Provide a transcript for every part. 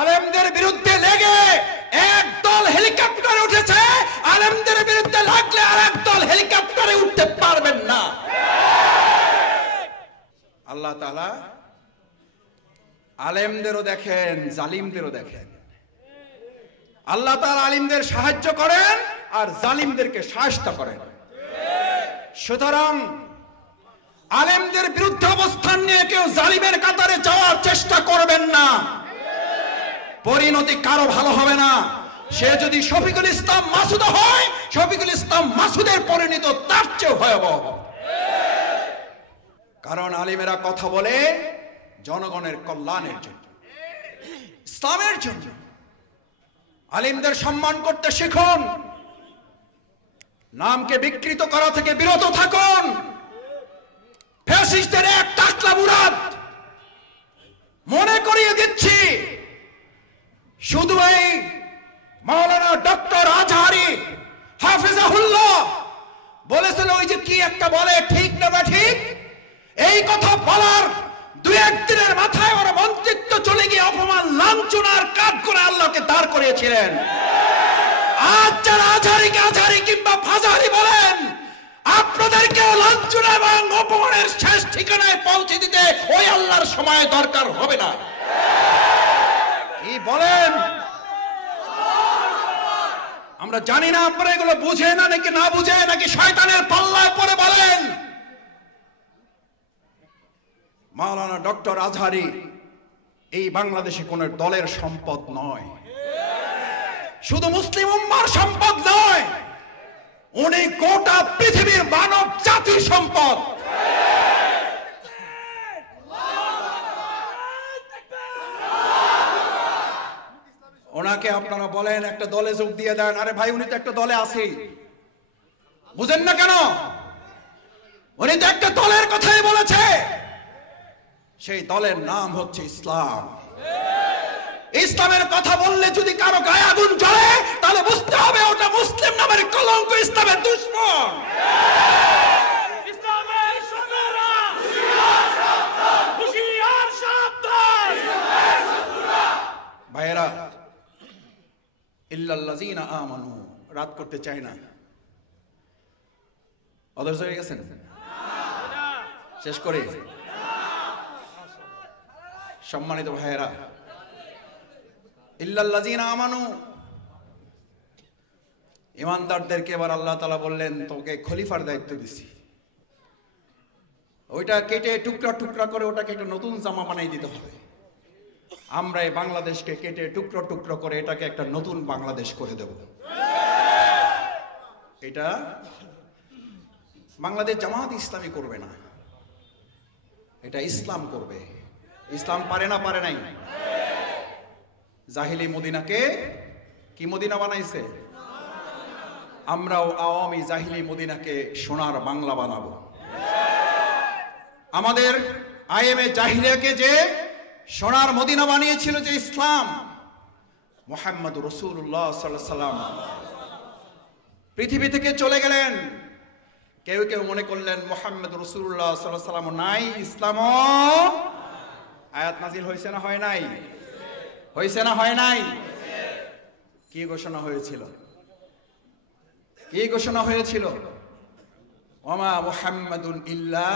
আলেমদের বিরুদ্ধে লেগে একদল হেলিকপ্টারে উঠেছে, আলেমদের বিরুদ্ধে লাগলে আরেক দল হেলিকপ্টারে উঠতে পারবেন না। আল্লাহ তাআলা আলেমদেরও দেখেন, জালিমদেরও দেখেন। আল্লাহ তাআলা আলিমদের সাহায্য করেন আর জালিমদেরকে শায়েস্তা করেন। সুতরাং আলেমদের বিরুদ্ধে অবস্থান নিয়ে কেউ জালিমের কাতারে যাওয়ার চেষ্টা করবেন না, পরিণতি কারো ভালো হবে না। সে যদি শফিকুল ইসলাম মাসুদ হয়, শফিকুল ইসলাম মাসুদের পরিণতি তার চেয়ে ভয়াবহ। কারণ আলিমেরা কথা বলে জনগণের কল্যাণের জন্য, ইসলামের জন্য। আলিমদের সম্মান করতে শিখুন, নামকে বিকৃত করা থেকে বিরত থাকুন। ফ্যাসিস্টদের এক টাকলা মুরাদ মনে করিয়ে দিচ্ছি, শুধু এই মাওলানা ডক্টর আজহারি হাফিজাহুল্লাহ বলেছিল, ওই যে কি একটা বলে ঠিক না বা ঠিক, এই কথা বলার দুই একদিনের মাথায় ওরা মন্ত্রিত্ব চলে গিয়ে অপমান লাঞ্ছনার কাজ করে আল্লাহকে দাঁড় করিয়েছিলেন। আজ যারা আজহারিকে আজহারি কিংবা ফাজাহারি বলেন, আপনাদেরকেও লাঞ্ছনা এবং অপমানের শেষ ঠিকানায় পৌঁছে দিতে ওই আল্লাহর সময় দরকার হবে না। কি বলেন? আমরা জানি না আপনারা এগুলো বুঝে না নাকি না বুঝে, নাকি শয়তানের পাল্লায় পড়ে বলেন। মাওলানা ডক্টর আজহারি এই বাংলাদেশে কোন দলের সম্পদ নয়, শুধু মুসলিম উম্মার সম্পদ নয়, উনি গোটা পৃথিবীর মানব জাতির সম্পদ। ওনাকে আপনারা বলেন একটা দলে যোগ দিয়ে দেন, আরে ভাই উনি তো একটা দলে আছেই, বুঝেন না কেন? উনি তো একটা দলের কথাই বলেছে, সেই দলের নাম হচ্ছে ইসলাম। ইসলামের কথা বললে যদি কারো গায়ে আগুন জ্বলে, তাহলে বুঝতে হবে ওটা মুসলিম নামের কলঙ্ক, ইসলামের দুশমন। ভাইয়েরা, ইল্লাল্লাযীনা আমানু রাত করতে চায় না, অধৈর্য হয়ে গেছেন? শেষ করে সম্মানিত ভাইয়েরা, ইল্লাল্লাযীনা আমানু, ইমানদারদেরকে এবার আল্লাহ তাআলা বললেন তোকে খলিফার দায়িত্ব দিছি। ওইটা কেটে টুকরা টুকরা করে ওটাকে একটা নতুন জামা বানাই দিতে হবে। আমরা এই বাংলাদেশকে কেটে টুকরো টুকরো করে এটাকে একটা নতুন বাংলাদেশ করে দেব। এটা বাংলাদেশ জামাত ইসলামী করবে না, এটা ইসলাম করবে। ইসলাম পারে না, পারে নাই? জাহিলি মদিনাকে কি মদিনা বানাইছে? আমরাও আওয়ামী জাহিলি মদিনাকে সোনার বাংলা বানাবো। আমাদের আইএমএ জাহিলিয়াকে যে সোনার মদিনা বানিয়েছিল যে ইসলাম, মুহাম্মদ রাসূলুল্লাহ সাল্লাল্লাহু আলাইহি সাল্লাম পৃথিবী থেকে চলে গেলেন। কেউ কেউ মনে করলেন মুহাম্মদ রাসূলুল্লাহ সাল্লাল্লাহু আলাইহি সাল্লাম নাই, ইসলামও আয়াত নাজিল হয়েছে না হয় নাই? হয়েছে না হয় নাই? কি ঘোষণা হয়েছিল? কি ঘোষণা হয়েছিল? ওমা মুহাম্মাদুন ইল্লা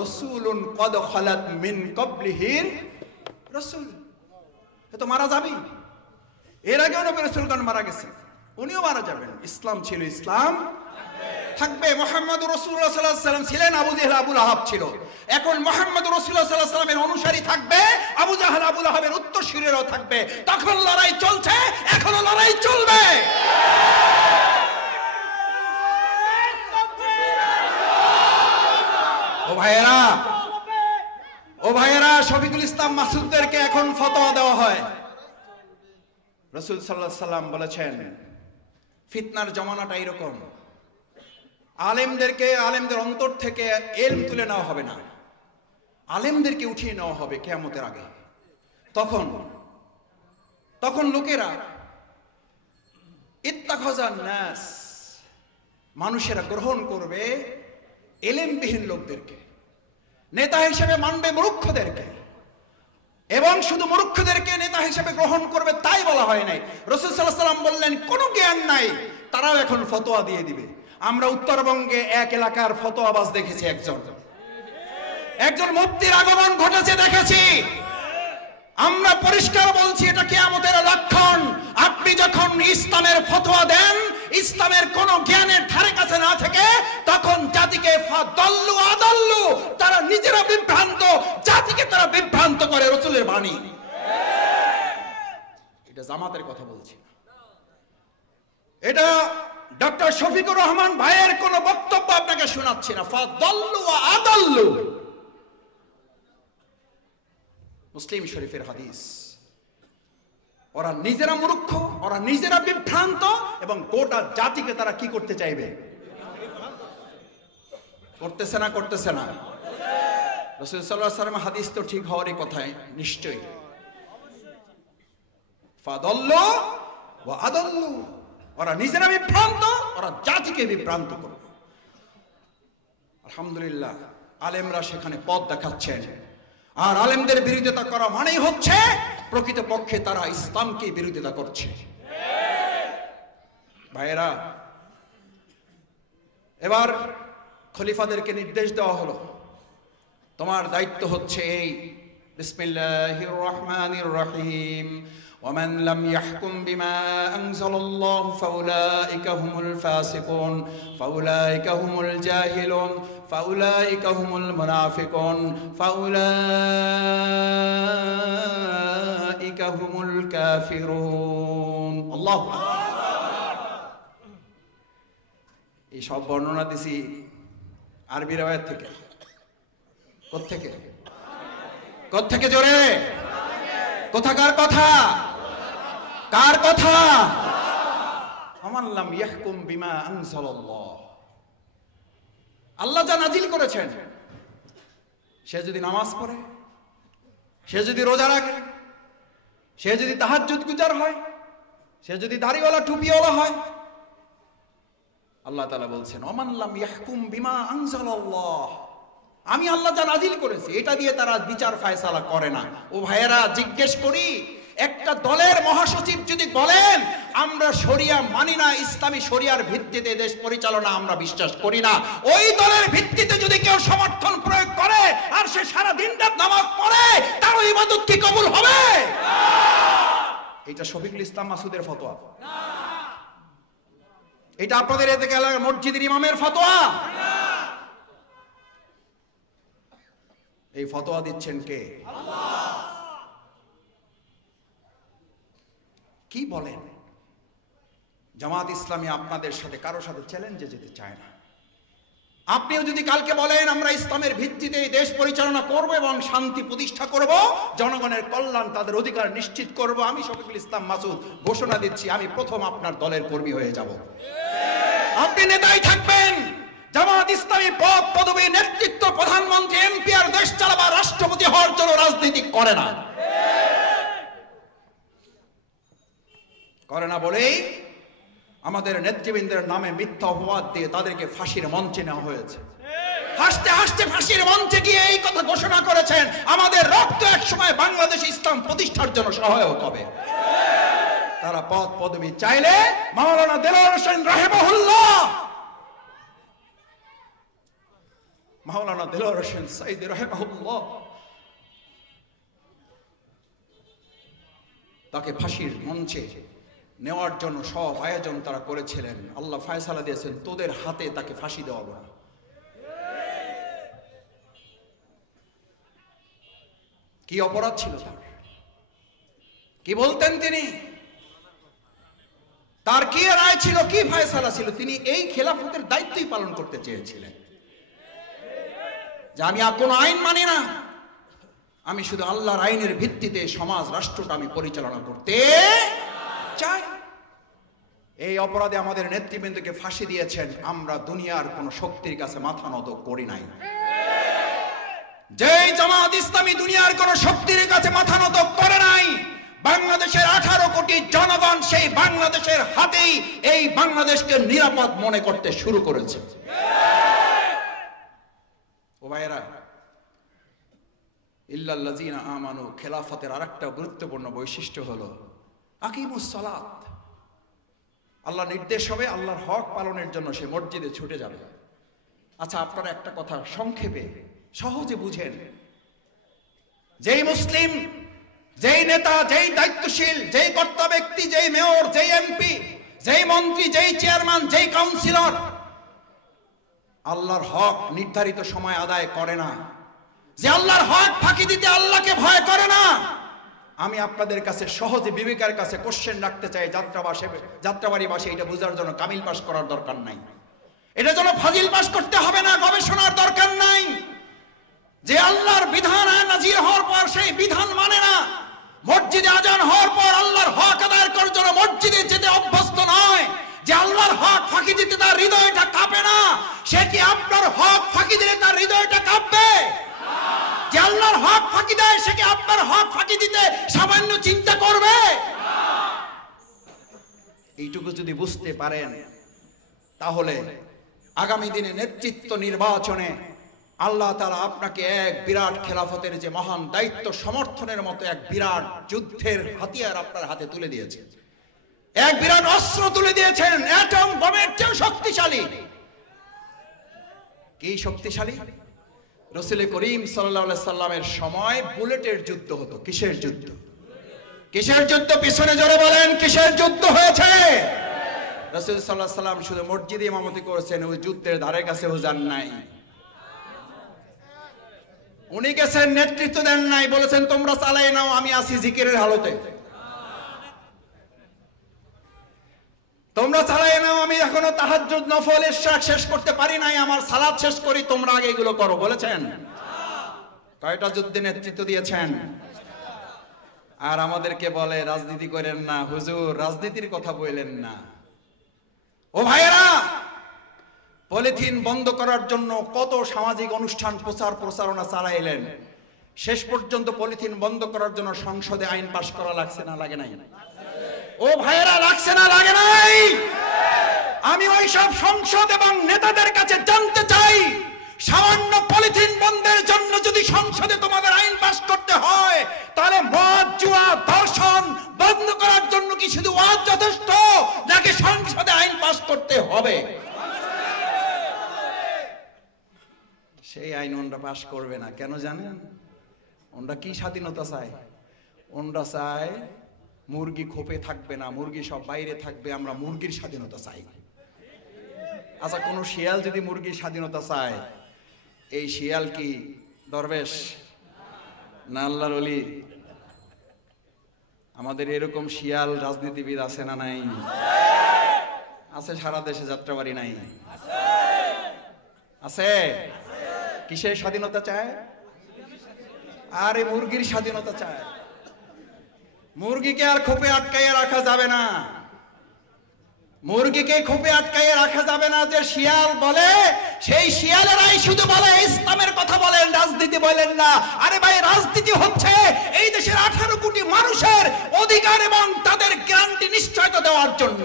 রাসূলুন ক্বাদ খালাত মিন ক্বাবলিহির রাসূল। এ তো মারা যাবেই, এর আগেও নবী রাসূলগণ মারা গেছে, উনিও মারা যাবেন। ইসলাম ছিল, ইসলাম থাকবে। মুহাম্মদুর রাসূলুল্লাহ সাল্লাল্লাহু আলাইহি ওয়াসাল্লাম ছিলেন, আবু জেহেল আবু লাহাব ছিল। এখন মুহাম্মদুর রাসূলুল্লাহ সাল্লাল্লাহু আলাইহি ওয়াসাল্লামের অনুসারী থাকবে, আবু জাহেল আবু লাহাবের উত্তরসূরিরাও থাকবে। তখন লড়াই চলছে, এখনো লড়াই চলবে। ও ভাইয়েরা, ও ভাইয়েরা, শফিকুল ইসলাম মাসুদদেরকে এখন ফতোয়া দেওয়া হয়। রাসূল সাল্লাল্লাহু আলাইহি ওয়াসাল্লাম বলেছেন ফিতনার জমানাটা এরকম, আলেমদেরকে, আলেমদের অন্তর থেকে ইলম তুলে নেওয়া হবে না, আলেমদেরকে উঠিয়ে নেওয়া হবে কিয়ামতের আগে। তখন লোকেরা ইত্তাখাযান নাস, মানুষেরা গ্রহণ করবে ইলমবিহীন লোকদেরকে, নেতা হিসেবে মানবে মূর্খদেরকে। এবং শুধু মূর্খদেরকে নেতা হিসেবে গ্রহণ করবে তাই বলা হয় নাই। রাসূল সাল্লাল্লাহু আলাইহি ওয়াসাল্লাম বললেন কোনো জ্ঞান নাই, তারাও এখন ফতোয়া দিয়ে দিবে। আমরা উত্তরবঙ্গে এক এলাকার ফতোয়াবাজ দেখেছি, একজন মুফতির আগমন ঘটেছে দেখেছি। আমরা পরিষ্কার বলছি এটা কিয়ামতের লক্ষণ। আপনি যখন ইসলামের ফতোয়া দেন, ইসলামের কোন জ্ঞানের ধারে কাছে না থেকে, তখন জাতিকে ফাদাল্লু আদাল্লু, তারা নিজেরা বিভ্রান্ত, জাতিকে তারা বিভ্রান্ত করে। রাসূলের বাণী, এটা জামাতের কথা বলছি, এটা ডক্টর শফিকুর রহমান ভাইয়ের কোন বক্তব্য আপনাকে শোনাচ্ছি না। ফাদাল্লু আদাল্লু, মুসলিম শরীফের হাদিস। ওরা নিজেরা মূর্খ, ওরা নিজেরা বিভ্রান্ত, এবং গোটা জাতিকে তারা কি করতে চাইবে? করতেছে না? করতেছে না? রাসূল সাল্লাল্লাহু আলাইহি ওয়াসাল্লাম হাদিস তো ঠিক হওয়ারই কথাই নিশ্চয়ই। ফাদাল্লু ওয়া আদাল্লু, ওরা নিজেরা বিভ্রান্ত, ওরা জাতিকে বিভ্রান্ত করবে। আলহামদুলিল্লাহ, আলেমরা সেখানে পথ দেখাচ্ছেন। আর আলেমদের বিরোধিতা করা মানেই হচ্ছে প্রকৃতপক্ষে তারা ইসলামকে বিরোধিতা করছে। ভাইয়েরা, এবার খলিফাদেরকে নির্দেশ দেওয়া হলো, তোমার দায়িত্ব হচ্ছে এই, বিসমিল্লাহির রহমানির রহিম, ومن لم يحكم بما أنزل الله فأولئك هم الفاسقون فأولئك هم الجاهلون فأولئك هم المنافقون فأولئك هم الكافرون। الله এই সব বর্ণনা দিছি আরবি রাওয়ায়াত থেকে। কোত্থেকে জোরে? কোথাকার কথা? কার কথা? ওমান লাম ইয়াহকুম বিমা আনজালাল্লাহ, আল্লাহ যা নাজিল করেছেন, সে যদি নামাজ পড়ে, সে যদি রোজা রাখে, সে যদি তাহাজ্জুদ গুজার হয়, সে যদি দাড়িওয়ালা টুপিওয়ালা হয়, আল্লাহ তাআলা বলছেন ওমান লাম ইয়াহকুম বিমা আনজালাল্লাহ, আমি আল্লাহ যা নাজিল করেছি এটা দিয়ে তারা বিচার ফায়সালা করে না। ও ভাইয়েরা, জিজ্ঞেস করি, একটা দলের মহাসচিব যদি বলেন আমরা শরিয়া মানি না, ইসলামী শরিয়ার ভিত্তিতে দেশ পরিচালনা আমরা বিশ্বাস করি না, ওই দলের ভিত্তিতে যদি কেউ সমর্থন প্রয়োগ করে আর সে সারা দিন রাত নামাজ পড়ে, তার ইবাদত কি কবুল হবে? এটা শফিকুল ইসলাম মাসুদের ফতোয়া, এটা আপনাদের এদিকে এলাকার মসজিদের ইমামের ফতোয়া। এই ফতোয়া দিচ্ছেন কে? আল্লাহ। কি বলেন? জামাত ইসলামী আপনাদের সাথে কারো সাথে চ্যালেঞ্জে যেতে চায় না। আপনিও যদি কালকে বলেন আমরা ইসলামের ভিত্তিতে দেশ পরিচালনা করব এবং শান্তি প্রতিষ্ঠা করব, জনগণের কল্যাণ, তাদের অধিকার নিশ্চিত করব, আমি শফিকুল ইসলাম মাসুদ ঘোষণা দিচ্ছি আমি প্রথম আপনার দলের কর্মী হয়ে যাব। আপনি নেতাই থাকবেন। জামাত ইসলামী পদ পদবী নেতৃত্ব, প্রধানমন্ত্রী, এমপি আর দেশ চালাবার রাষ্ট্রপতি হওয়ার জন্য রাজনীতি করে না বলেই আমাদের নেতৃবৃন্দের নামে মিথ্যা অপবাদ দিয়ে তাদেরকে ফাঁসির মঞ্চে নেওয়া হয়েছে। হাসতে হাসতে ফাঁসির মঞ্চে গিয়ে এই কথা ঘোষণা করেছেন আমাদের রক্ত একসময় বাংলাদেশে ইসলাম প্রতিষ্ঠার জন্য সহায়ক হবে। তারা পদ পদবী চাইলে মাওলানা দেলোয়ার হোসেন রাহিমাহুল্লাহ, মাওলানা দেলোয়ার হোসেন সাইদি রাহিমাহুল্লাহ তাকে ফাঁসির মঞ্চে নেওয়ার জন্য সব আয়োজন তারা করেছিলেন। আল্লাহ ফয়সালা দিয়েছেন তোদের হাতে তাকে ফাঁসি দেওয়া হবে না। কি অপরাধ ছিল তার? কি বলতেন তিনি? তার কি রায় ছিল, কি ফয়সালা ছিল? তিনি এই খেলাফতের দায়িত্বই পালন করতে চেয়েছিলেন যে আমি আর কোনো আইন মানি না, আমি শুধু আল্লাহর আইনের ভিত্তিতে সমাজ রাষ্ট্রটা আমি পরিচালনা করতে চাই। এই অপরাধে আমাদের নেতৃবৃন্দকে ফাঁসি দিয়েছেন। আমরা দুনিয়ার কোন শক্তির কাছে মাথা নত করি নাই। যেই জামাত ইসলামী দুনিয়ার কোন শক্তির কাছে মাথা নত করে নাই, বাংলাদেশের 18 কোটি জনগণ সেই বাংলাদেশের হাতেই এই বাংলাদেশকে নিরাপদ মনে করতে শুরু করেছে। ও ভাইয়েরা, ইল্লাল্লাযীনা আমানু খেলাফতের আরেকটা গুরুত্বপূর্ণ বৈশিষ্ট্য হলো আকিমুস সালাত। আল্লাহ নির্দেশ হবে, আল্লাহর হক পালনের জন্য সে মসজিদে ছুটে যাবে। আচ্ছা, আপনারা একটা কথা সংক্ষেপে সহজে বুঝেন, যেই মুসলিম, যেই নেতা, যেই দায়িত্বশীল, যেই কর্তা ব্যক্তি, যেই মেয়র, যেই এমপি, যেই মন্ত্রী, যেই চেয়ারম্যান, যেই কাউন্সিলর আল্লাহর হক নির্ধারিত সময় আদায় করে না, যে আল্লাহর হক ফাঁকি দিতে আল্লাহকে ভয় করে না, আমি আপনাদের কাছে সহজে বিবেকের কাছে কোশ্চেন রাখতে চাই। যাত্রাবাড়িবাসী এটা বোঝার জন্য কামিল পাস করার দরকার নাই, এটা জন্য ফাজিল পাস করতে হবে না, গবেষণার দরকার নাই। যে আল্লাহর বিধান নাজির হওয়ার পর সেই বিধান মানে না, মসজিদে আজান হওয়ার পর আল্লাহর হক আদায় করার জন্য মসজিদে যেতে অভ্যস্ত নয়, যে আল্লাহর হক ফাঁকি দিতে তার হৃদয়টা কাঁপে না, সে কি আপনার হক ফাঁকি দিলে তার হৃদয়টা কাঁপবে? যে আল্লাহর হক ফাঁকি দেয় সে কি আপনার হক ফাঁকি দিতে সামান্য চিন্তা করবে? এইটুকু যদি বুঝতে পারেন, তাহলে আগামী দিনে নেতৃত্ব নির্বাচনে আল্লাহ তাআলা আপনাকে এক বিরাট খেলাফতের যে মহান দায়িত্ব সমর্থনের মতো এক বিরাট যুদ্ধের হাতিয়ার আপনার হাতে তুলে দিয়েছেন, এক বিরাট অস্ত্র তুলে দিয়েছেন, অ্যাটম বোমের চেয়ে শক্তিশালী। কি শক্তিশালী? রাসূল করিম সাল্লাল্লাহু আলাইহি সাল্লামের সময় বুলেটের যুদ্ধ হতো। কিসের যুদ্ধ? কিসের যুদ্ধ? পিছনে জোরে বলেন, কিসের যুদ্ধ হয়েছে? রাসূল সাল্লাল্লাহু আলাইহি সাল্লাম শুধু মসজিদে ইমামতি করেছেন, ওই যুদ্ধের ধারে কাছেও যান নাই। উনি গেছেন, নেতৃত্ব দেন নাই, বলেছেন তোমরা চালাই নাও, আমি আছি জিকিরের হালতে, তোমরা চালাই নাও, আমি এখনো তাহাজ্জুদ নফল ইশরাক শেষ করতে পারি নাই, আমার সালাত শেষ করি, তোমরা আগে এগুলো করো বলেছেন। কয়টা যুদ্ধে নেতৃত্ব দিয়েছেন? আর আমাদেরকে বলে রাজনীতি করেন না হুজুর, রাজনীতির কথা বললেন না। ও ভাইয়েরা, পলিথিন বন্ধ করার জন্য কত সামাজিক অনুষ্ঠান প্রচারণা চালাইলেন, শেষ পর্যন্ত পলিথিন বন্ধ করার জন্য সংসদে আইন পাশ করা লাগছে না লাগে নাই? ও ভাইয়েরা, লাগছে না লাগে নাই? আমি ওই সব সংসদ এবং নেতাদের কাছে জানতে চাই, সামান্য পলিথিন বন্ধের জন্য যদি সংসদে তোমাদের আইন পাশ করতে হয়, তাহলে মদ, জুয়া, ধর্ষণ বন্ধ করার জন্য কি শুধু ওয়াজ যথেষ্ট, নাকি সংসদে আইন পাশ করতে হবে? সেই আইন ওনরা পাশ করবে না। কেন জানেন? ওনরা কি স্বাধীনতা চায়? ওনরা চায় মুরগি খোপে থাকবে না, মুরগি সব বাইরে থাকবে, আমরা মুরগির স্বাধীনতা চাই। আচ্ছা, কোন শিয়াল যদি মুরগির স্বাধীনতা চায়, এই শিয়াল কি দরবেশ না আল্লাহর ওলি? আমাদের এরকম শিয়াল রাজনীতিবিদ আছে না নাই? আছে, সারা দেশে যাত্রাবাড়ি নাই? আছে। কিসের স্বাধীনতা চায়? আরে মুরগির স্বাধীনতা চায়। মুরগিকে আর খোপে আটকাইয়ে রাখা যাবে না, মুরগিকে খোপে আটকাইয়ে রাখা যাবে না। যে শিয়াল বলে, সেই শিয়ালেরাই শুধু বলে ইসলামের কথা বলেন, রাজনীতি বলেন না। আরে ভাই, রাজনীতি হচ্ছে এই দেশের 18 কোটি মানুষের অধিকার এবং তাদের গ্যারান্টি নিশ্চয়তা দেওয়ার জন্য।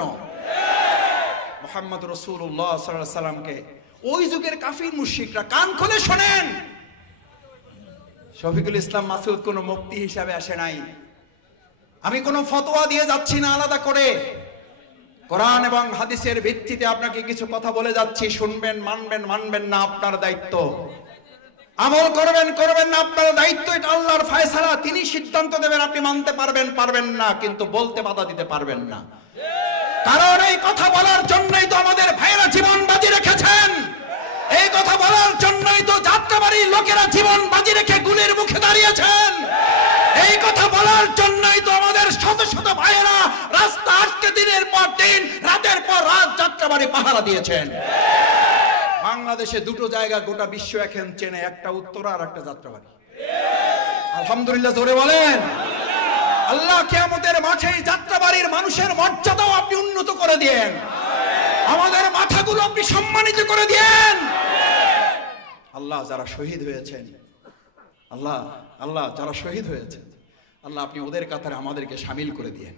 মুহাম্মদ রাসূলুল্লাহ সাল্লাল্লাহু আলাইহি সাল্লামকে ওই যুগের কাফির মুশরিকরা, কান খুলে শোনেন, শফিকুল ইসলাম মাসুদ কোনো মুফতি হিসাবে আসে নাই, আমি কোনো ফতোয়া দিয়ে যাচ্ছি না আলাদা করে, কোরআন এবং হাদিসের ভিত্তিতে আপনাকে কিছু কথা বলে যাচ্ছি, শুনবেন, মানবেন, মানবেন না আপনার দায়িত্ব, আমল করবেন, করবেন না আপনার দায়িত্ব, এটা আল্লাহর ফয়সালা, তিনি সিদ্ধান্ত দেবেন, আপনি মানতে পারবেন, পারবেন না, কিন্তু বলতে বাধা দিতে পারবেন না। কারণ এই কথা বলার জন্যই তো আমাদের ভাইরা জীবন বাজি রেখেছেন, এই কথা বলার জন্যই তো যাত্রাবাড়ির লোকেরা জীবন বাজি রেখে গুলির মুখে দাঁড়িয়েছেন, এই কথা বলার জন্যই তো আমাদের শত শত ভাইয়েরা রাস্তা আটকে দিনের পর দিন, রাতের পর রাত যাত্রাবাড়ি পাহারা দিয়েছেন। বাংলাদেশে দুটো জায়গা গোটা বিশ্ব এখন চেনে, একটা উত্তরা আর একটা যাত্রাবাড়ি। আলহামদুলিল্লাহ, জোরে বলেন। আল্লাহ কিয়ামতের মাঠে যাত্রাবাড়ির মানুষের মর্যাদাও আপনি উন্নত করে দেন, আমাদের মাথাগুলো আপনি সম্মানিত করে দেন। আল্লাহ যারা শহীদ হয়েছেন, আল্লাহ যারা শহীদ হয়েছেন, আল্লাহ আপনি ওদের কাতারে আমাদেরকে শামিল করে দিয়েন।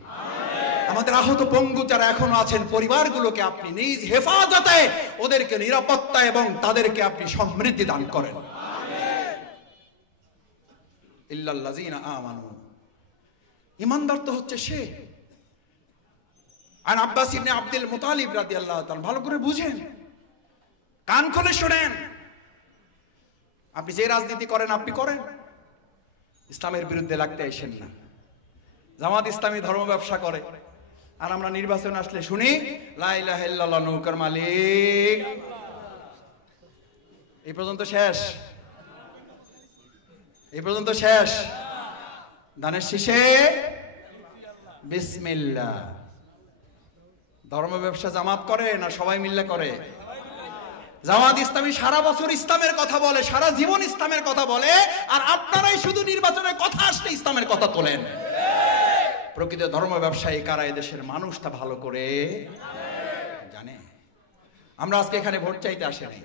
আমাদের আহত পঙ্গু যারা এখনো আছেন, পরিবারগুলোকে আপনি নিজ হেফাজতে ওদেরকে নিরাপত্তা এবং তাদেরকে আপনি সমৃদ্ধি দান করেন। ইল্লাল্লাযিনা আমানু, ইমানদার তো হচ্ছে সে। আর আব্বাস ইবনে আব্দুল মুতালিব রাদিয়াল্লাহু তাআলা, ভালো করে বুঝেন, কান খুলে শোনেন। আপনি যে রাজনীতি করেন আপনি করেন, ইসলামের বিরুদ্ধে লাগতে আসেন না। জামাত ইসলামী ধর্ম ব্যবসা করে, আর আমরা নির্বাচন আসলে শুনি লা ইলাহা ইল্লাল্লাহ, নৌকার মালিক। এই পর্যন্ত শেষ, এই পর্যন্ত শেষ। ধানের শীষে বিসমিল্লাহ। ধর্ম ব্যবসা জামাত করে না সবাই মিলে করে? জামাত ইসলামী সারা বছর ইসলামের কথা বলে, সারা জীবন ইসলামের কথা বলে, আর আপনারাই শুধু নির্বাচনের কথা আসলে ইসলামের কথা তোলেন। প্রকৃত ধর্ম ব্যবসায়ী কারা? এদেশের মানুষ তা ভালো করে জানে। আমরা আজকে এখানে ভোট চাইতে আসি নাই,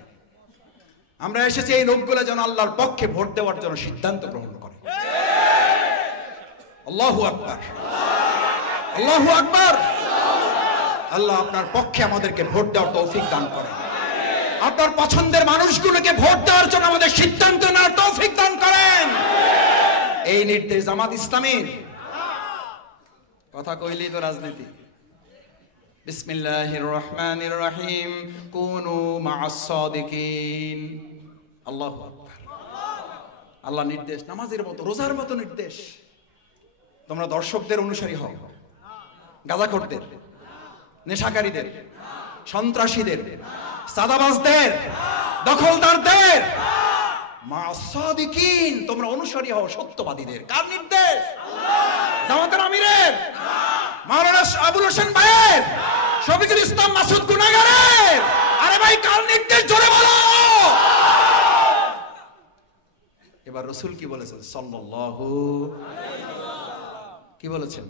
আমরা এসেছি এই লোকগুলো যেন আল্লাহর পক্ষে ভোট দেওয়ার জন্য সিদ্ধান্ত গ্রহণ করে। আল্লাহু আকবার, আল্লাহু আকবার। আল্লাহ আপনার পক্ষে আমাদেরকে ভোট দেওয়ার তৌফিক দান করেন। আপনার পছন্দের মানুষগুলোকে ভোট দেওয়ার জন্য আমাদের সিদ্ধান্ত নেওয়ার তৌফিক দান করেন। এই নির্দেশ জামাত ইসলামীর। কথা কইলেই তো রাজনীতি। বিসমিল্লাহির রহমানির রহিম, কুনু মা'আস সাদিকিন। আল্লাহু আকবার। আল্লাহ নির্দেশ নামাজের মতো, রোজার মতো নির্দেশ। তোমরা দর্শকদের অনুসারী হও, গাঁজাখোরদের, নেশাকারীদের, সন্ত্রাসীদের, সাদাবাজদের, দখলদারদের মা'আস সাদিকিন তোমরা অনুসারী হও, সত্যবাদীদের। কার নির্দেশ? জামাতের আমিরের, মাওলানা আবুল হোসেন ভাইয়ের, শফিকুল ইসলাম মাসুদ গুনাহগারের। আরে ভাই, কার নির্দেশ? জোরে বলো। এবার রাসূল কি বলেছেন সাল্লাল্লাহু আলাইহি ওয়াসাল্লাম? কি বলেছেন?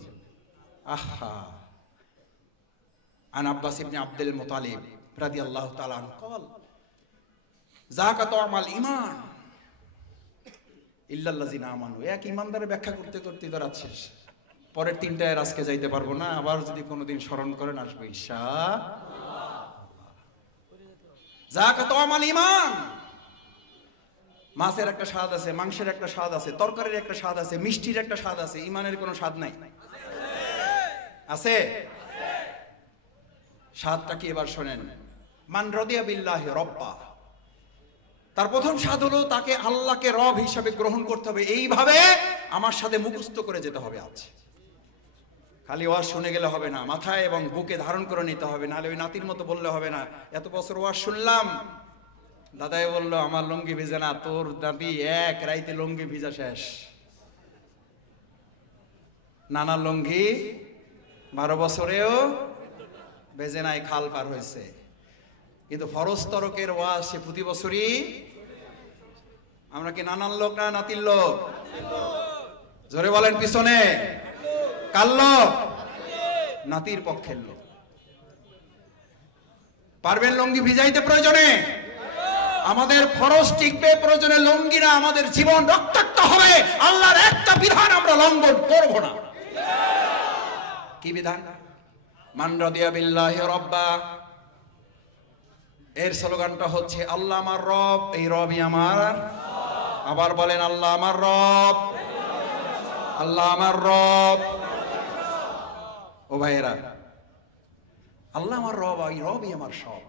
আহা, আন আব্বাস ইবনে আব্দুল মুতালিব রাদিয়াল্লাহু তাআলা আনহু قال যাকাতু আমাল ঈমান ইল্লাল্লাযিনা আমানু। এক ঈমানদারের ব্যাখ্যা করতে করতে তো রাত শেষ। পরের তিনটায় আজকে যাইতে পারবো না, আবার যদি কোনোদিন স্মরণ করেন আসবো ইনশাআল্লাহ। যাকাতু আমাল ঈমান। মাছের একটা স্বাদ আছে, মাংসের একটা স্বাদ আছে, তরকারির একটা স্বাদ আছে, মিষ্টির একটা স্বাদ আছে। ঈমানের কোনো স্বাদ নাই? আছে। স্বাদটা কি এবার শোনেন। মান রাদিয়া বিল্লাহি রাব্বা, তার প্রথম স্বাদ হলো তাকে আল্লাহকে রব হিসাবে গ্রহণ করতে হবে। এইভাবে আমার সাথে মুখস্থ করে যেতে হবে। আজ খালি ওয়াজ শুনে গেলে হবে না, মাথায় এবং বুকে ধারণ করে নিতে হবে। নাহলে ওই নাতির মতো বললে হবে না, এত বছর ওয়াজ শুনলাম, দাদাই বললো আমার লুঙ্গি ভিজে না, তোর দাদি এক রাইতে লুঙ্গি ভিজা শেষ। নানা লুঙ্গি 12 বছরেও বেজে নাই, খাল পার হয়েছে। কিন্তু ফরজ তরকের ওয়াজ সে প্রতি বছরই। আমরা কি নানার লোক না নাতির লোক? জোরে বলেন পিছনে কার লোক? নাতির পক্ষের লোক। পারবেন লুঙ্গি ভিজাইতে? প্রয়োজনে আমাদের ফরজ টিকবে, প্রয়োজনে লুঙ্গি না আমাদের জীবন রক্তাক্ত হবে। আল্লাহর একটা বিধান আমরা লঙ্ঘন করব না। কি বিধান? মান রাদিয়া বিল্লাহি রাব্বা। এর স্লোগানটা হচ্ছে আল্লাহ আমার রব, এই রবই আমার। আবার বলেন আল্লাহ আমার রব, আল্লাহ আমার রব। ও ভাইয়েরা, আল্লাহ আমার রব, এই রবই আমার সব।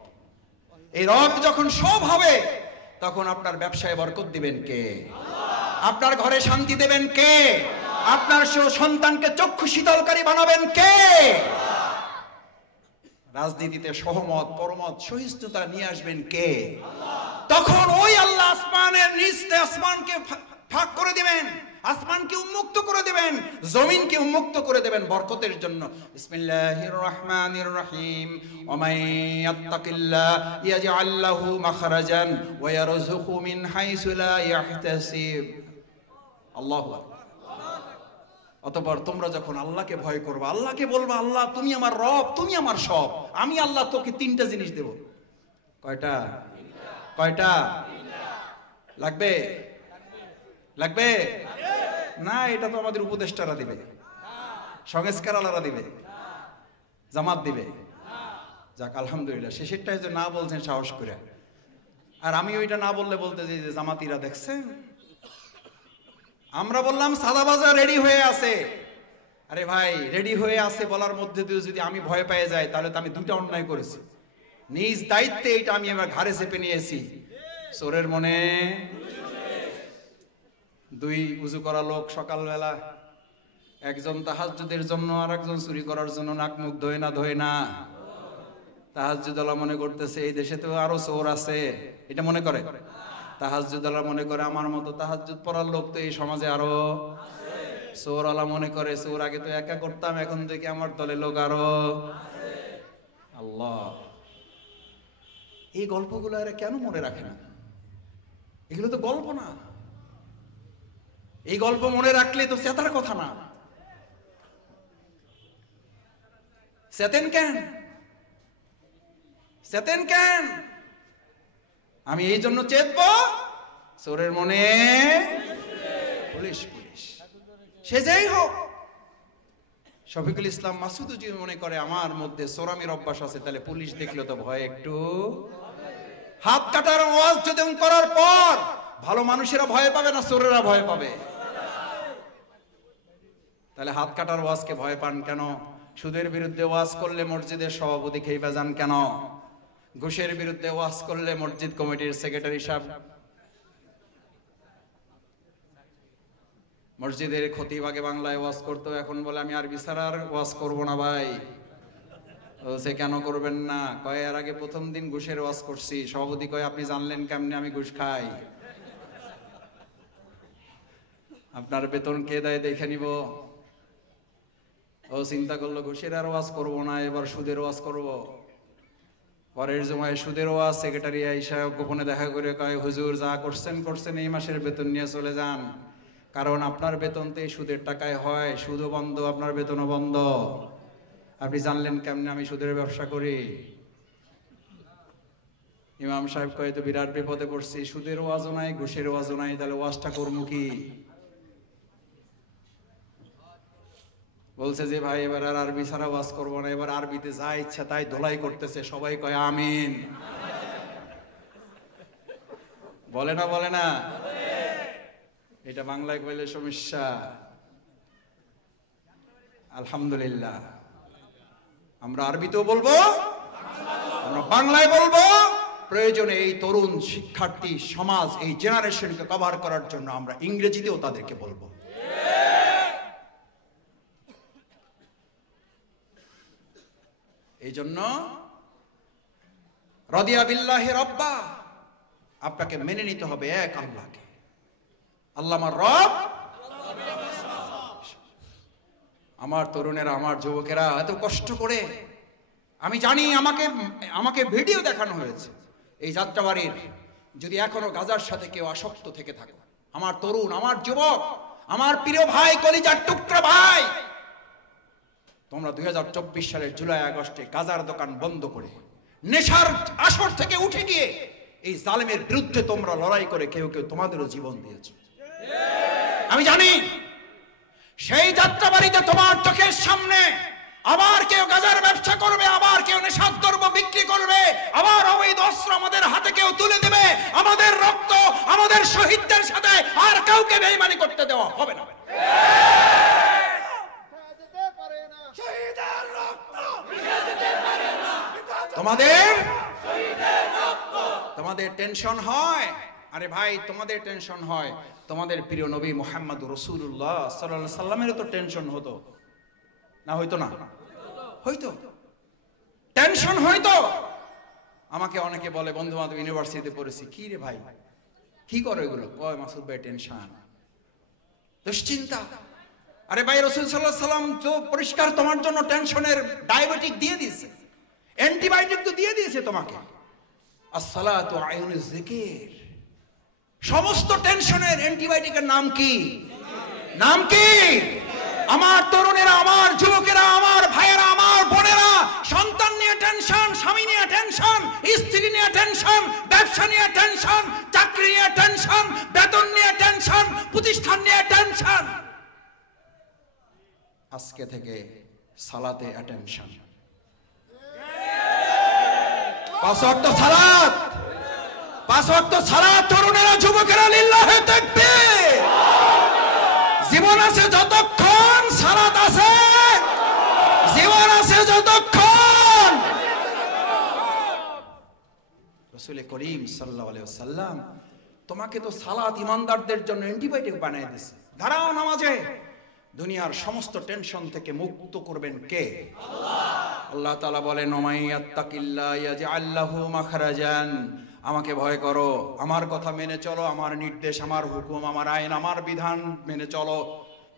এই রব যখন সব হবে তখন আপনার ব্যবসায় বরকত দিবেন কে? আপনার ঘরে শান্তি দেবেন কে? আপনার সন্তানকে চক্ষু শীতলকারী বানাবেন কে? রাজনীতিতে সহমত, পরমত, সহিষ্ণুতা নিয়ে আসবেন কে? তখন ওই আল্লাহ আসমানের নিচে আসমানকে ফাঁক করে দিবেন, আসমানকে উন্মুক্ত করে দিবেন, জমিনকে উন্মুক্ত করে দিবেন বরকতের জন্য। বিসমিল্লাহির রহমানির রহিম। ওয়া মান ইয়াত্তাকিল্লাহ ইয়াজআল লাহু মাখরাজান ওয়া ইয়ারযুকহু মিন হাইসু লা ইয়াহতাসিব। আল্লাহু আকবার। অতঃপর তোমরা যখন আল্লাহকে ভয় করবে, আল্লাহকে বলবা আল্লাহ তুমি আমার রব, তুমি আমার সব, আমি আল্লাহ তোকে 3টা জিনিস দেব। কয়টা? কয়টা লাগবে? লাগবে না? এটা তো আমাদের উপদেষ্টারা দিবে, সংস্কারওয়ালারা দিবে, জামাত দিবে। যাক আলহামদুলিল্লাহ, শেষেরটাই যে না বলছেন সাহস করে। আর আমি ওইটা না বললে বলতে যে জামাতিরা দেখছেন আমরা বললাম সাদাবাজা রেডি হয়ে আছে। আরে ভাই, রেডি হয়ে আছে বলার মধ্যে দিয়ে যদি আমি ভয় পেয়ে যাই তাহলে তো আমি দুটো অন্যায় করেছি। নিজ দায়িত্বে এটা আমি এবার ঘাড়ে চেপে নিয়েছি। চোরের মনে দুই উজু করা লোক সকালবেলা, একজন তাহাজ্জুদের জন্য আর একজন চুরি করার জন্য নাক মুখ ধোয় না। তাহাজ্জুদওয়ালা মনে করতেছে এই দেশে তো আরো চোর আছে, এটা মনে করে। তাহাজ্জুদওয়ালা মনে করে আমার মতো তাহাজ্জুদ পড়ার লোক তো এই সমাজে আরো। চোরওয়ালা মনে করে চোর আগে তো একা করতাম, এখন দেখি আমার দলে লোক আরো। আল্লাহ, এই গল্পগুলো এরা কেন মনে রাখে না? এগুলো তো গল্প না। এই গল্প মনে রাখলে তো চেতার কথা না। চেতেন কেন? আমি এই জন্য চেতবো, চোরের মনে পুলিশ সে যাই হোক। শফিকুল ইসলাম মাসুদ যদি মনে করে আমার মধ্যে চোরামির অভ্যাস আছে, তাহলে পুলিশ দেখলে তো ভয় একটু। হাত কাটার ওয়াজ যদি করার পর ভালো মানুষেরা ভয় পাবে না চোরেরা ভয় পাবে? তাহলে হাত কাটার ওয়াজকে ভয় পান কেন? সুদের বিরুদ্ধে ওয়াজ করলে মসজিদের সভাপতি খেইবা যান কেন? ঘুষের বিরুদ্ধে ওয়াজ করলে মসজিদ কমিটির সেক্রেটারি সাহেব, মসজিদের খতিব আগে বাংলায় ওয়াজ করতো, এখন বলে আমি আরবি ছাড়া আর ওয়াজ করবো না ভাই। সে কেন করবেন না? কয় এর আগে প্রথম দিন ঘুষের ওয়াজ করছি। সভাপতি কয় আপনি জানলেন কেমনে আমি ঘুষ খাই? আপনার বেতন কে দেয় দেখে নিব। ও চিন্তা করলো ঘুষের আর ওয়াজ করবো না, এবার সুদের ওয়াজ করবো। পরের জমায় সুদের ওয়াজ, সেক্রেটারি আইসা গোপনে দেখা করে কয় হুজুর যা করছেন এই মাসের বেতন নিয়ে চলে যান, কারণ আপনার বেতন তো এই সুদের টাকায় হয়, সুদও বন্ধ আপনার বেতনও বন্ধ। আপনি জানলেন কেমনে আমি সুদের ব্যবসা করি? ইমাম সাহেব কয় তো বিরাট বিপদে পড়ছি, সুদের ওয়াজও নাই ঘুষের ওয়াজও নাই, তাহলে ওয়াজটা করবো কি? বলছে যে ভাই এবার আর আরবি ছাড়া ওয়াজ করবো না, এবার আরবিতে যা ইচ্ছা তাই ধোলাই করতেছে। সবাই কয় আমিন। বলে না? এটা বাংলায় কইলে সমস্যা। আলহামদুলিল্লাহ, আমরা আরবিতেও বলবো, আমরা বাংলায় বলবো। প্রয়োজনে এই তরুণ শিক্ষার্থী সমাজ, এই জেনারেশনকে কভার করার জন্য আমরা ইংরেজিতেও তাদেরকে বলবো। এই জন্য রাদিয়া বিল্লাহি রাব্বা, আপনাকে মেনে নিতে হবে এক আল্লাহকে। আল্লাহ আমার রব। আমার তরুণেরা, আমার যুবকেরা এত কষ্ট করে, আমি জানি আমাকে ভিডিও দেখানো হয়েছে এই যাত্রাবাড়ির। যদি এখনো গাজার সাথে কেউ আসক্ত থেকে থাকো, আমার তরুণ, আমার যুবক, আমার প্রিয় ভাই, কলিজার টুকরা ভাই, তোমরা 2024 সালের জুলাই আগস্টে গাজার দোকান বন্ধ করে নেশার আসর থেকে উঠে গিয়ে এই জালেমের বিরুদ্ধে তোমরা লড়াই করে কেউ তোমাদেরও জীবন দিয়েছো। আমি জানি সেই যাত্রাবাড়িতে তোমার চোখের সামনে আবার কেউ গাজার ব্যবসা করবে, আবার কেউ নেশার দ্রব্য বিক্রি করবে, আবার অবৈধ অস্ত্র আমাদের হাতে কেউ তুলে দেবে। আমাদের রক্ত, আমাদের শহীদদের সাথে আর কাউকে বেঈমানি করতে দেওয়া হবে না। তোমাদের টেনশন হয়? আরে ভাই, তোমাদের টেনশন হয়, তোমাদের প্রিয় নবী মুহাম্মদ রাসূলুল্লাহ সাল্লাল্লাহু আলাইহি সাল্লামেরও তো টেনশন হতো না? হইতো না? হইতো, টেনশন হইতো। আমাকে অনেকে বলে, বন্ধু বান্ধব ইউনিভার্সিটিতে পড়েছি, কি রে ভাই কি করে এগুলো? কয় মাসুদ ভাই টেনশন, দুশ্চিন্তা। আরে ভাই, রাসূল সাল্লাল্লাহু আলাইহি সাল্লাম তো পরিষ্কার তোমার জন্য টেনশনের ডায়াবেটিক দিয়ে দিয়েছে, অ্যান্টিবায়োটিক তো দিয়ে দিয়েছে তোমাকে। আসসালাতু আইনুজ যিকির। সমস্ত টেনশনের অ্যান্টিবায়োটিকের নাম কি? নাম কি? আমার তরুণেরা, আমার যুবকেরা, আমার ভাইয়েরা, আমার বোনেরা, সন্তান নিয়ে টেনশন, স্বামী নিয়ে টেনশন, স্ত্রী নিয়ে টেনশন, ব্যবসা নিয়ে টেনশন, চাকরি নিয়ে টেনশন, বেতন নিয়ে টেনশন, প্রতিষ্ঠান নিয়ে টেনশন। আজকে থেকে সালাতে অ্যাটেনশন। 5 ওয়াক্ত সালাত, 5 ওয়াক্ত সালাত তরুণেরা, যুবকেরা, লিল্লাহি তাকবীর। জীবন আছে যতক্ষণ সালাত আছে, জীবন আছে যতক্ষণ। রাসূল করিম সাল্লাল্লাহু আলাইহি ওয়াসাল্লাম তোমাকে তো সালাত ইমানদারদের জন্য অ্যান্টিবায়োটিক বানিয়ে দিয়েছে। দাঁড়াও নামাজে, দুনিয়ার সমস্ত টেনশন থেকে মুক্ত করবেন কে? আল্লাহ তাআলা বলেন ওমাইয়াত্তাকিল্লাহ ইয়াজআল লাহু মাখরাজান, আমাকে ভয় করো, আমার কথা মেনে চলো, আমার নির্দেশ, আমার হুকুম, আমার আইন, আমার বিধান মেনে চলো,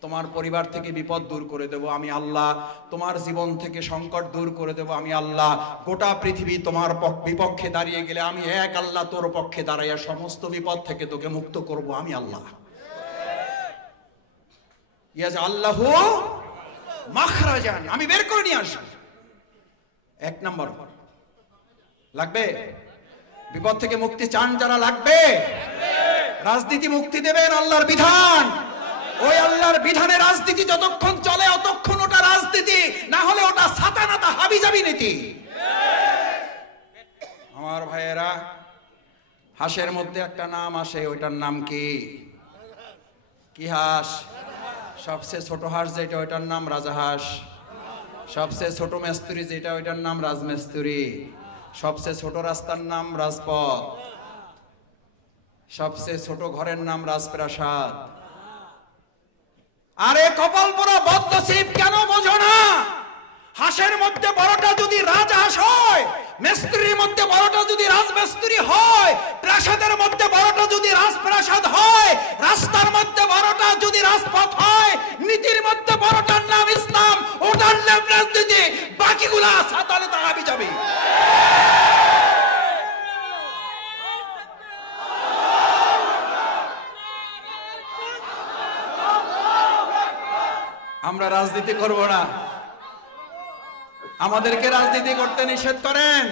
তোমার পরিবার থেকে বিপদ দূর করে দেব আমি আল্লাহ, তোমার জীবন থেকে সংকট দূর করে দেব আমি আল্লাহ, গোটা পৃথিবী তোমার বিপক্ষে দাঁড়িয়ে গেলে আমি এক আল্লাহ তোর পক্ষে দাঁড়াইয়া সমস্ত বিপদ থেকে তোকে মুক্ত করব আমি আল্লাহ। ইয়াজআল্লাহু মাখরাজান, আমি বের করে নিয়ে আসব। এক নম্বর লাগবে, বিপদ থেকে মুক্তি চান যারা লাগবে, রাজনীতি মুক্তি দেবেন আল্লাহর বিধান, ওই আল্লাহর বিধানে রাজনীতি যতক্ষণ চলে ততক্ষণ ওটা রাজনীতি, না হলে ওটা সাতানাতা হাবিজাবি নীতি। আমার ভাইয়েরা, হাঁসের মধ্যে একটা নাম আসে, ওইটার নাম কি? কি হাঁস? সবচেয়ে ছোট হাঁস যেটা ওইটার নাম রাজাহাঁস, সবচেয়ে ছোট মেস্তুরি যেটা ওইটার নাম রাজমেস্তুরি, সবচেয়ে ছোট রাস্তার নাম রাজপথ, সবচেয়ে ছোট ঘরের নাম রাজপ্রাসাদ। আরে কপাল পোড়া বদনসিব, কেন বোঝো না? হাঁসের মধ্যে বড়টা যদি রাজহাঁস হয়, মেস্তুরির মধ্যে বড়টা যদি রাজমেস্তুরি হয়, প্রাসাদের মধ্যে বড়টা যদি রাজপ্রাসাদ হয়, রাস্তার মধ্যে বড়টা যদি রাজপথ হয়, নীতির মধ্যে বড়টার নাম ইসলাম, ওটার নাম রাজনীতি, বাকিগুলা সাতালে তাহাবি যাবে। আমরা রাজনীতি করব না, আমাদেরকে রাজনীতি করতে নিষেধ করেন,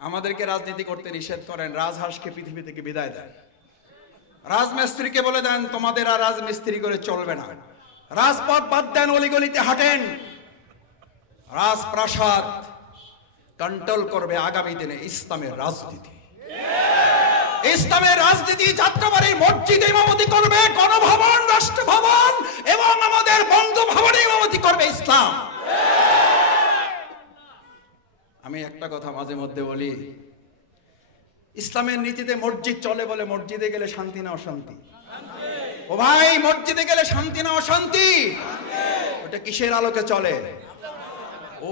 আমাদেরকে রাজনীতি করতে নিষেধ করেন। রাজহাঁসকে পৃথিবী থেকে বিদায় দেন, রাজমিস্ত্রিকে বলে দেন তোমাদের আর রাজমিস্ত্রি করে চলবে না, রাজপথ বাদ দেন, অলিগলিতে হাঁটেন। রাজপ্রাসাদ কন্ট্রোল করবে আগামী দিনে ইসলামের রাজনীতি। ইসলামের রাজনীতি যাত্রাবাড়ি মসজিদে ইমামতি করবে গণভবন, রাষ্ট্রভবন এবং আমাদের বঙ্গভবনে ইমামতি করবে ইসলাম। আমি একটা কথা মাঝে মধ্যে বলি, ইসলামের নীতিতে মসজিদ চলে বলে মসজিদে গেলে শান্তি না অশান্তি? ও ভাই, মসজিদে গেলে শান্তি না অশান্তি? ওটা কিসের আলোকে চলে?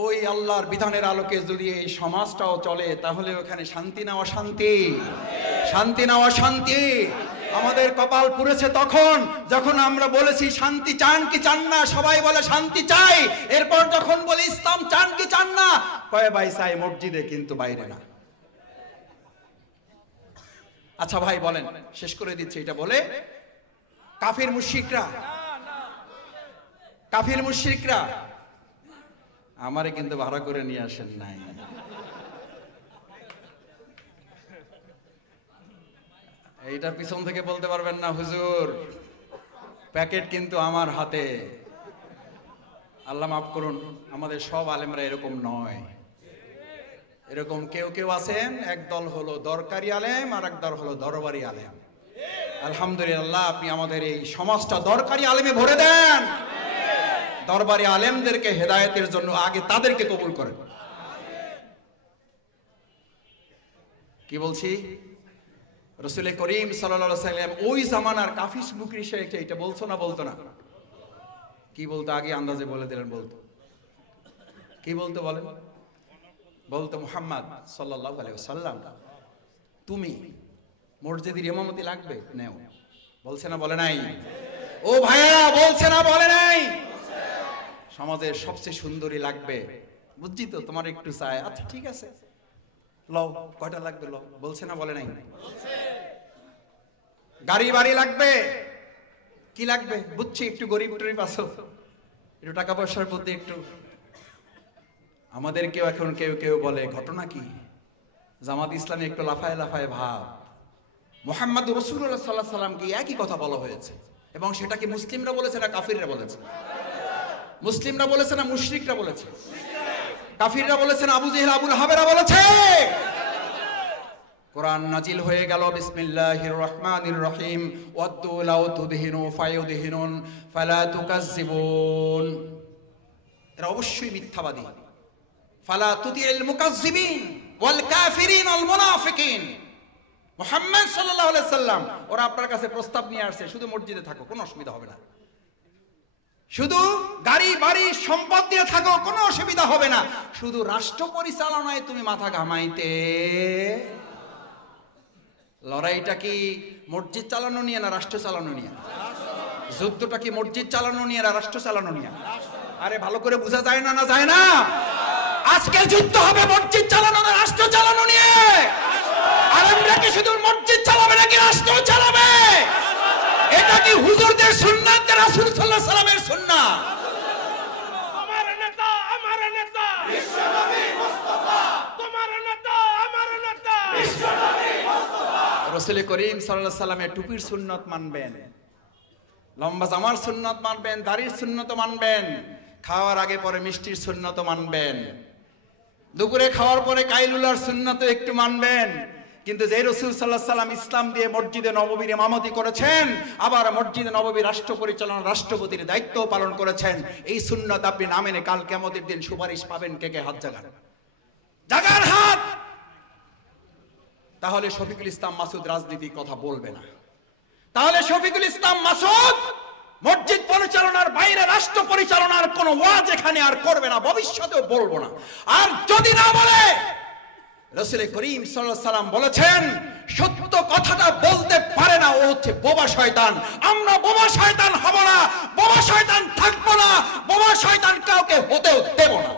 ওই আল্লাহর বিধানের আলোকে যদি এই সমাজটাও চলে তাহলে ওখানে শান্তি না অশান্তি? শান্তি না অশান্তি? আমাদের কপাল পুড়েছে তখন যখন আমরা বলেছি শান্তি চান কি চান না, সবাই বলে শান্তি চাই। এরপর যখন বলি ইসলাম চান কি চান না, কয় ভাই চাই মসজিদে কিন্তু বাইরে না। আচ্ছা ভাই বলেন, শেষ করে দিচ্ছি, এটা বলে কাফির মুশরিকরা আমারে কিন্তু ভাড়া করে নিয়ে আসেন নাই। এইটা পিছন থেকে বলতে পারবেন না হুজুর, প্যাকেট কিন্তু আমার হাতে। আল্লাহ মাফ করুন, আমাদের সব আলেমরা এরকম নয়। এরকম কেউ কেউ আছেন, একদল হলো দরকারি আলেম আর একদল হলো দরবারি আলেম। আলহামদুলিল্লাহ, আপনি আমাদের এই সমাজটা দরকারি আলেমে ভরে দেন। দরবারি আলেমদেরকে হেদায়েতের জন্য আগে তাদেরকে কবুল করেন। কি বলছি? রাসূল করিম সাল্লাল্লাহু আলাইহি ওয়াসাল্লাম ওই জামানার কাফির মুশরিকরা এটা বলতো না? বলতো না? কি বলতো? আগে আন্দাজে বলে দিলেন। বলতো কি বলতো বলেন? বলতো মুহাম্মদ সাল্লাল্লাহু আলাইহি ওয়াসাল্লাম তুমি মসজিদের ইমামতি লাগবে নেও। বলছে না বলে নাই? ও ভাইয়া, বলছে না বলে নাই? সমাজের সবচেয়ে সুন্দরী লাগবে, বুঝছি তো, তোমার একটু চাই, আচ্ছা ঠিক আছে লও, কয়টা লাগবে লও। বলছে না বলে নাই? গাড়ি বাড়ি লাগবে, কি লাগবে বুঝছি, একটু গরিব টরিব আছো, একটু টাকা পয়সার প্রতি একটু। আমাদের কেউ এখন কেউ কেউ বলে ঘটনা কি, জামাত ইসলামী একটু লাফায় লাফায় ভাব। মুহাম্মদ রাসূলুল্লাহ সাল্লাল্লাহু আলাইহি ওয়াসাল্লামকে একই কথা বলা হয়েছে, এবং সেটা কি মুসলিমরা বলেছে না কাফিররা বলেছে? মুসলিমরা বলেছে না মুশরিকরা বলেছে? কাফিররা বলেছে না আবু জেহেল আবুল হাবেরা বলেছে? কোরআন নাজিল হয়ে গেল বিসমিল্লাহির রহমানির রহিম ওয়াদ্দু লাউ তুদহিনু ফায়ুদহিনুন ফালা তুকাজ্জিবুন। এরা অবশ্যই মিথ্যাবাদী। ফালা তুতিল মুকাজ্জিবিন ওয়াল কাফিরিন ওয়াল মুনাফিকিন। মুহাম্মদ সাল্লাল্লাহু আলাইহি সাল্লাম ওরা আপনার কাছে প্রস্তাব নিয়ে আসছে, শুধু মসজিদে থাকো, কোনো অসুবিধা হবে না, শুধু গাড়ি বাড়ি সম্পদ দিয়ে থাকো, কোনো অসুবিধা হবে না, শুধু রাষ্ট্র পরিচালনায় তুমি মাথা ঘামাইতে। লড়াইটা কি মসজিদ চালানো নিয়ে না রাষ্ট্র চালানো নিয়ে? যুদ্ধটা কি মসজিদ চালানো নিয়ে না রাষ্ট্র চালানো নিয়ে? আরে ভালো করে বোঝা যায় না? না যায় না? আজকে যুদ্ধ হবে মসজিদ চালানো না রাষ্ট্র চালানো নিয়ে। আর আমরা কি শুধু মসজিদ চালাবে নাকি রাষ্ট্র চালাবে? এটা কি হুজুরদের সুন্নাত না রাসূল সাল্লাল্লাহু আলাইহি সাল্লামের সুন্নাত? তোমার নেতা আমার নেতা বিশ্বনবী মুস্তাফা, তোমার নেতা আমার নেতা বিশ্বনবী মুস্তাফা। রাসূল করিম সাল্লাল্লাহু আলাইহি সাল্লামের টুপির সুন্নাত মানবেন, লম্বা জামার সুন্নাত মানবেন, দাড়ির সুন্নাত মানবেন, খাওয়ার আগে পরে মিষ্টির সুন্নাত মানবেন, দুপুরে খাওয়ার পরে কাইলুলার সুন্নাত একটু মানবেন। কিন্তু যে রাসূল সাল্লাল্লাহু আলাইহি সাল্লাম ইসলাম দিয়ে মসজিদে নববীর ইমামতি করেছেন, আবার মসজিদে নববী রাষ্ট্র পরিচালনা রাষ্ট্রপতির দায়িত্ব পালন করেছেন, এই সুন্নাত আপনি না মেনে কাল কিয়ামতের দিন সুপারিশ পাবেন। কে কে হাত জাগান? জাগার হাত। তাহলে শফিকুল ইসলাম মাসুদ রাজনীতির কথা বলবে না। তাহলে শফিকুল ইসলাম মাসুদ মসজিদ পরিচালনার বাইরে রাষ্ট্র পরিচালনার কোন ওয়াজ এখানে আর করবে না, ভবিষ্যতেও বলবো না। আর যদি না বলে, রাসূল করিম সাল্লাল্লাহু আলাইহি সাল্লাম বলেছেন সত্য কথাটা বলতে পারে না, ও হচ্ছে বোবা শয়তান। আমরা বোবা শয়তান হব না, বোবা শয়তান থাকবো না, বোবা শয়তান কাউকে হতেও দেব না।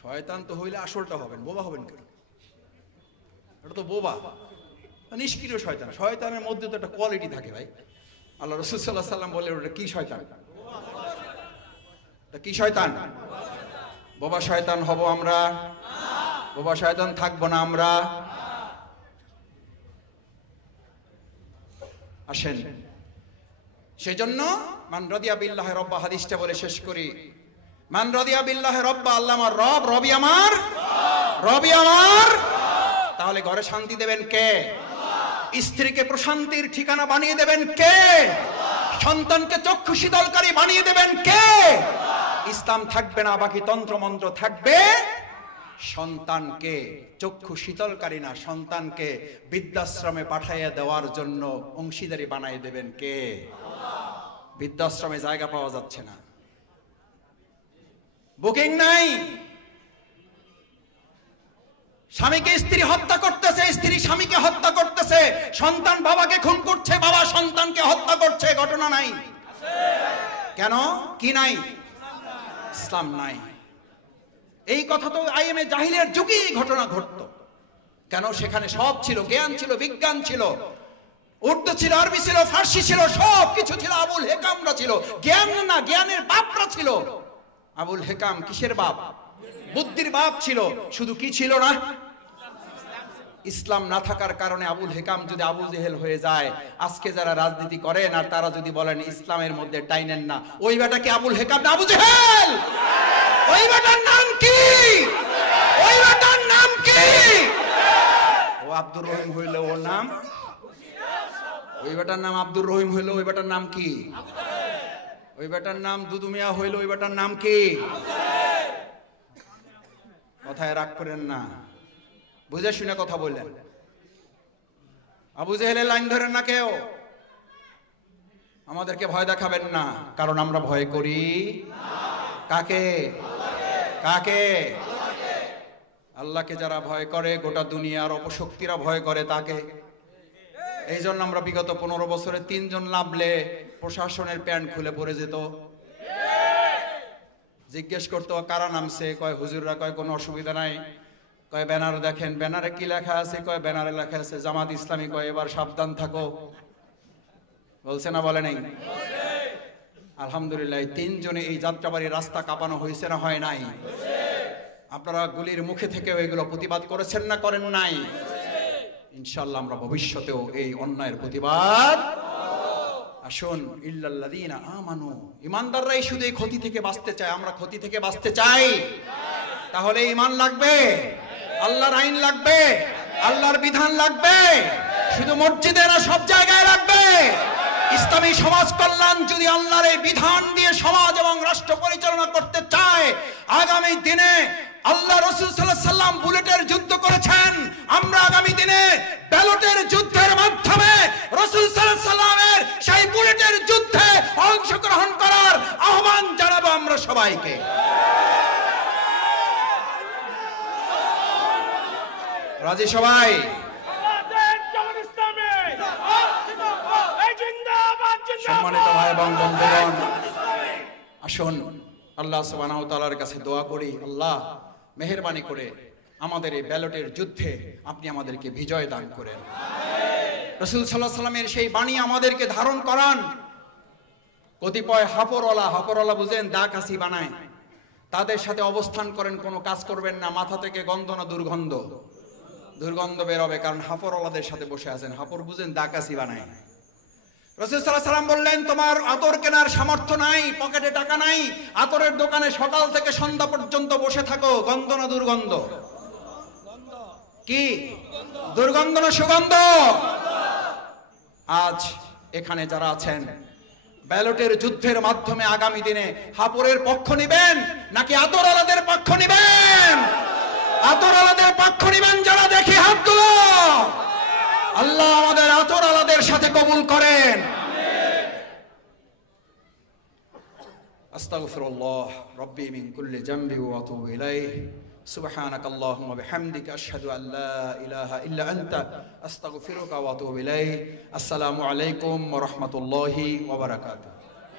শয়তান তো হইলে আসলটা হবেন, বোবা হবেন কেন? এটা তো বোবা, নিষ্ক্রিয় শয়তান। শয়তানের মধ্যে তো একটা কোয়ালিটি থাকে ভাই। আল্লাহ রাসূল সাল্লাল্লাহু আলাইহি সাল্লাম বললেন ওটা কি শয়তান? এটা কি শয়তান? বোবা শয়তান হব আমরা? বোবা শয়তান থাকবো না আমরা। আসেন, সেজন্য মান রাদিয়া বিল্লাহি রব্বা হাদিসটা বলে শেষ করি। মান রাদিয়া বিল্লাহি রব্বা, আল্লাহ আমার রব, রবি আমার, রবি আমার। তাহলে ঘরে শান্তি দেবেন কে? স্ত্রীকে প্রশান্তির ঠিকানা বানিয়ে দেবেন কে? সন্তানকে চক্ষু শীতলকারী বানিয়ে দেবেন কে? ইসলাম থাকবে না, বাকি তন্ত্র মন্ত্র থাকবে। সন্তানকে চক্ষু শীতলকারী না, সন্তানকে বৃদ্ধাশ্রমে পাঠাইয়া দেওয়ার জন্য অংশীদারি বানিয়ে দেবেন কে? বৃদ্ধাশ্রমে জায়গা পাওয়া যাচ্ছে না, বুকিং নাই। স্বামীকে স্ত্রী হত্যা করতেছে, স্ত্রী স্বামীকে হত্যা করতেছে, সন্তান বাবাকে খুন করছে, বাবা সন্তানকে হত্যা করছে, ঘটনা নাই। কেন? কি নাই? ইসলাম নাই। এই কথা তো আইএমএ জাহিলিয়ার যুগেই ঘটনা ঘটতো। কেন? সেখানে সব ছিল, জ্ঞান ছিল, বিজ্ঞান ছিল, উর্দু ছিল, আরবি ছিল, ফার্সি ছিল, সব কিছু ছিল। আবুল হেকামরা ছিল, জ্ঞান না, জ্ঞানের বাপরা ছিল। আবুল হেকাম কিসের বাপ? বুদ্ধির বাপ ছিল। শুধু কি ছিল না? ইসলাম না থাকার কারণে আবুল হেকাম যদি আবু জেহেল হয়ে যায়, আজকে যারা রাজনীতি করেন আর তারা যদি বলেন ইসলামের মধ্যে টাইনেন না, ওই বেটা কি আবুল হেকাম না আবু জেহেল? ওই বেটার নাম কি? ওই বেটার নাম কি? ও আব্দুর রহিম হইলো ওর নাম, ওই বেটার নাম আব্দুর রহিম হইলো ওই বেটার নাম কি? ওই বেটার নাম দুদু মিয়া হইলো ওই বেটার নাম কি? কথায় রাগ করেন না, বুঝে শুনে কথা বললেন। আবু জেহেলের লাইন ধরেন না কেউ, আমাদেরকে ভয় দেখাবেন না, কারণ আমরা ভয় করি কাকে? কাকে? আল্লাহকে যারা ভয় করে, গোটা দুনিয়ার অপশক্তিরা ভয় করে তাকে। এই জন্য আমরা বিগত 15 বছরে 3 জন নামলে প্রশাসনের প্যান্ট খুলে পড়ে যেত। জিজ্ঞেস করতো কারা নামছে, কয় হুজুররা, কয় কোনো অসুবিধা নাই, কয় ব্যানার দেখেন, ব্যানারে কি লেখা আছে, কয় ব্যানারে লেখা আছে জামাত ইসলামী, কয় এবার সাবধান থাকো। বলছে না বলে নাই? আলহামদুলিল্লাহ 3 জনে এই যাত্রাবাড়ির রাস্তা কাঁপানো হয়েছে না হয় নাই? আপনারা গুলির মুখে থেকে এগুলো প্রতিবাদ করেছেন না করেন নাই? ইনশাআল্লাহ আমরা ভবিষ্যতেও এই অন্যায়ের প্রতিবাদ। আসুন, ইল্লাল্লাযীনা আমানু, ঈমানদাররাই শুধু এই ক্ষতি থেকে বাঁচতে চায়। আমরা ক্ষতি থেকে বাঁচতে চাই? তাহলে ঈমান লাগবে, আল্লাহর আইন লাগবে, আল্লাহর বিধান লাগবে। শুধু মসজিদে না, সব জায়গায় লাগবে। ইসলামী সমাজ কল্যাণ যদি আল্লাহর এই বিধান দিয়ে সমাজ এবং রাষ্ট্র পরিচালনা করতে চায়, আগামী দিনে আল্লাহ রাসূল সাল্লাল্লাহু আলাইহি সাল্লাম বুলেটের যুদ্ধ করেছেন, আমরা আগামী দিনে ব্যালটের যুদ্ধের মাধ্যমে রাসূল সাল্লাল্লাহু আলাইহি সাল্লামের সেই বুলেটের যুদ্ধে অংশগ্রহণ করার আহ্বান জানাবো আমরা সবাইকে। রাজি সবাই? সম্মানিত ভাই এবং বন্ধুগণ, আসুন আল্লাহ সুবহানাহু ওয়া তাআলার কাছে দোয়া করি, আল্লাহ মেহেরবানি করে আমাদের এই ব্যালটের যুদ্ধে আপনি আমাদেরকে বিজয় দান করেন। রাসূল সাল্লাল্লাহু আলাইহি সাল্লামের সেই বাণী আমাদেরকে ধারণ করান। কতিপয় হাফরওয়ালা বুঝেন, দা কাশি বানায়, তাদের সাথে অবস্থান করেন, কোনো কাজ করবেন না। মাথা থেকে গন্ধ না দুর্গন্ধ বেরোবে, কারণ হাফরওয়ালাদের সাথে বসে আছেন। হাফর বুঝেন, দা কাশি বানায়। রাসূল সাল্লাল্লাহু আলাইহি সাল্লাম বললেন, তোমার আতর কেনার সামর্থ্য নাই, পকেটে টাকা নাই, আতরের দোকানে সকাল থেকে সন্ধ্যা পর্যন্ত বসে থাকো। গন্ধ না দুর্গন্ধ? কি দুর্গন্ধ না সুগন্ধ? আজ এখানে যারা আছেন, ব্যালটের যুদ্ধের মাধ্যমে আগামী দিনে হাপরের পক্ষ নিবেন নাকি আতরওয়ালাদের পক্ষ নিবেন? আতরওয়ালাদের পক্ষ নিবেন যারা, দেখি হাত তুলো। আল্লাহ আমাদের আতরওয়ালাদের সাথে কবুল করেন। আস্তাগফিরুল্লাহ রাব্বি মিন কুল্লি যামবি ওয়া আতুবু ইলাইহি। সুবহানাকাল্লাহুম্মা বিহামদিকা আশহাদু আল লা ইলাহা ইল্লা আনতা আস্তাগফিরুকা ওয়া আতুবু ইলাইহি। আসসালামু আলাইকুম ওয়া রাহমাতুল্লাহি ওয়া বারাকাতুহু।